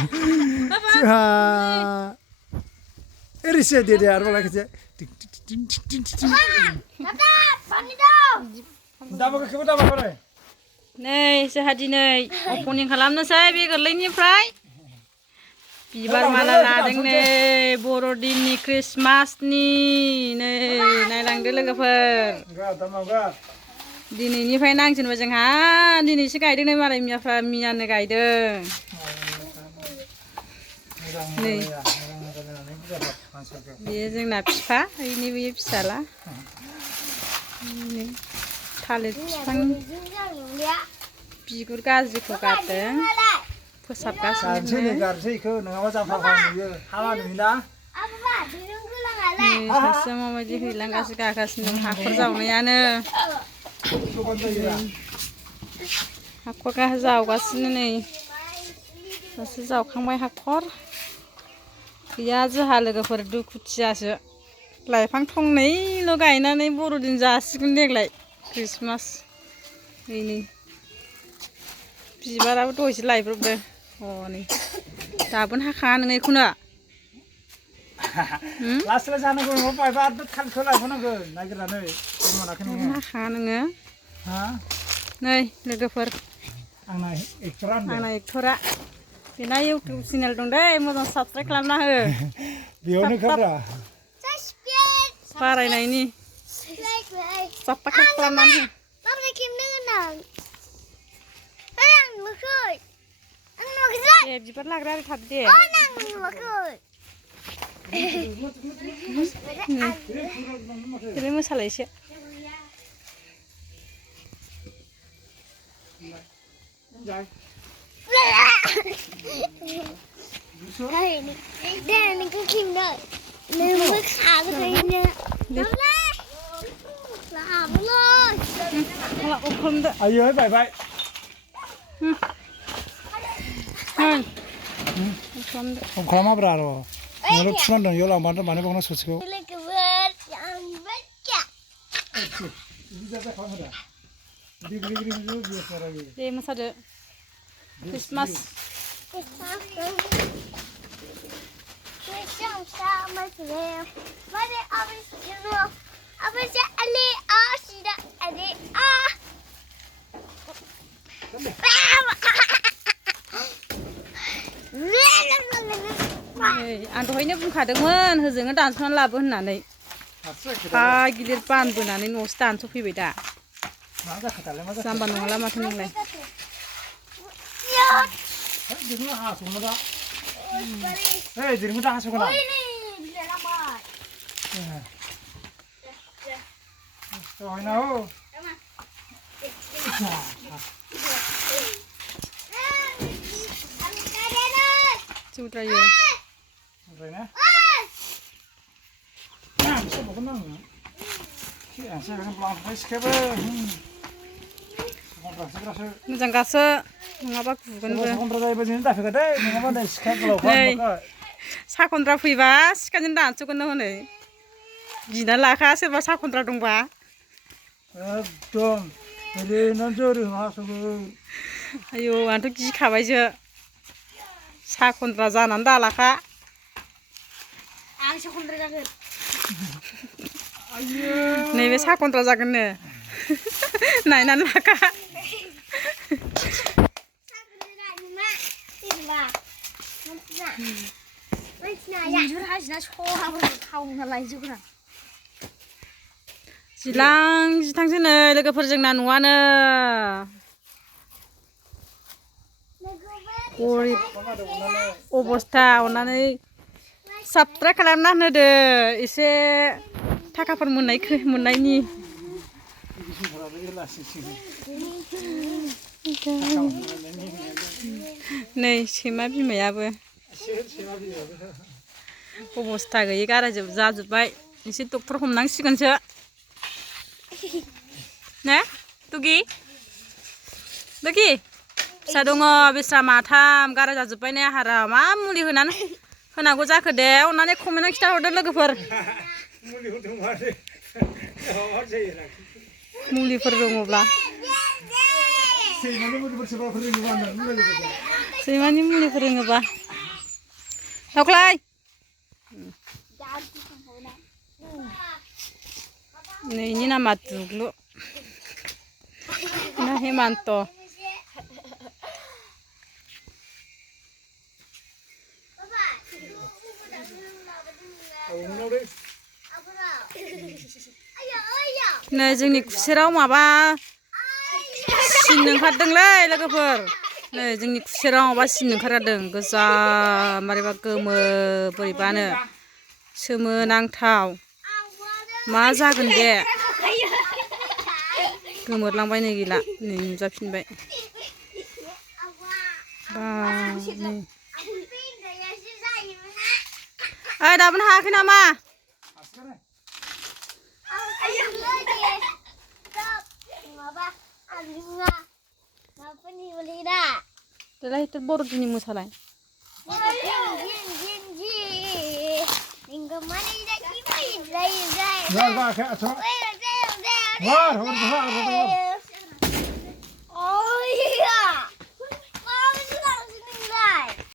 जोंहा ओरैसो दे आरो मालाय खेबसे नै जोंहा दिनै अपेनिं खालामनोसै बे गोरलैनिफ्राय बिबार माला लादों नै बर'दिननि क्रिसमासनि नै नायलांदो लोगोफोर दिनैनिफ्राय नांजेनबाय जोंहा दिनैसो गायदों नै मालाय मियानो गायदों नै बेयो जोंना बिफा बेनि बेयो फिसाला थालिर बिफांनि बिगुर गाज्रिखौ गारदों फोसाबगासिनो सासेया माबायदि हैलांगासिनो गागासिनो दं हाखर जावनायानो हाखर जावगासिनो नै सासे जावखांबाय हाखर गैया जोंहा लोगोफोर दुखुथियासो लाइफां थंनैल' गायनानै बर'दिन जासिगोन देग्लाय क्रिसमास बेनि बिबाराबो दहायसो लायब्रबदों हनै दाबोनो हाखाङा नोङो बेखौनो लासै जानांगौ बायबा थालिरखौ लायबावनांगोन नागिरनानै हाखाङा नोङो नै लोगोफोर आंना एक्टरा बेना इउटुब चेनेल दं दे मोजां साबसक्राइब खालामना हो बेयावनो खाब्रा बारायनायनि साबसक्राइब खालामनानै दे बिबार लाग्रा थाब दे ओरै मोसालाय एसे ayo bye không khó mà bra rồi nó lúc xuân rồi vô làm bán nó bóng nó sụt xuống deh masa deh Christmas आं दहायनो बुंखादोंमोन होजोंनो दानस'नानै लाबो होननानै गिदिर बानबोनानै न'सो दानस'फैबाय दा जाम्बा नङाला माथो नोंलाय Sudrayo. Sudrayo. Bisa bukan nang. Saya akan pulang ke sekolah. Moजां गासो नङाबा गुगोनबो. साखनद्रा फैबा सिखाजों दानस'गोन हनै गिना लाखा सोरबा साखनद्रा दंबा एकदम ओरैनो जोरो हासुगो आयौ आंथ' गिखाबायसो साखनद्रा जानानै दालाखा आं साखनद्रा जागोन नैबे साखनद्रा जागोननो नायनानै लाखा जिलां जिथांसो नै लोगोफोर जोंना न'आनो गरिब अबस्था अननानै साबस्क्राइब खालामना होदो एसे थाखाफोर मोननायनि नै सैमा बिमायाबो अबस्था गैयै गाराय जाजोब्बाय एसे डक्टर हमनांसिगोनसो ने दुगि फिसा दङ बेस्रा माथाम गाराय जाजोब्बाय ने आहारा मा मुलि होनांगौ जाखो दे अननानै कमेन्टआव खिथाहरदो लोगोफोर मुलिफोर दङब्ला सैमानि मुलिफोर रोङोबा दावख्लाय नै ini nama Duglu nah Hemanto नै जोंनि खुसेराव माबा सिन ओंखारदोंलै लोगोफोर नै जोंनि खुसेराव माबा सिन ओंखारदों गोजा मारैबा गोमो बोरैबानो सोमोनांथाव मा जागोन बे गोमोरलांबाय नै गैला नै नुजाफिनबाय बा नै ओइ दाबोनो हायाखै नामा दालाय itu बर'दिननि मोसालाय Var,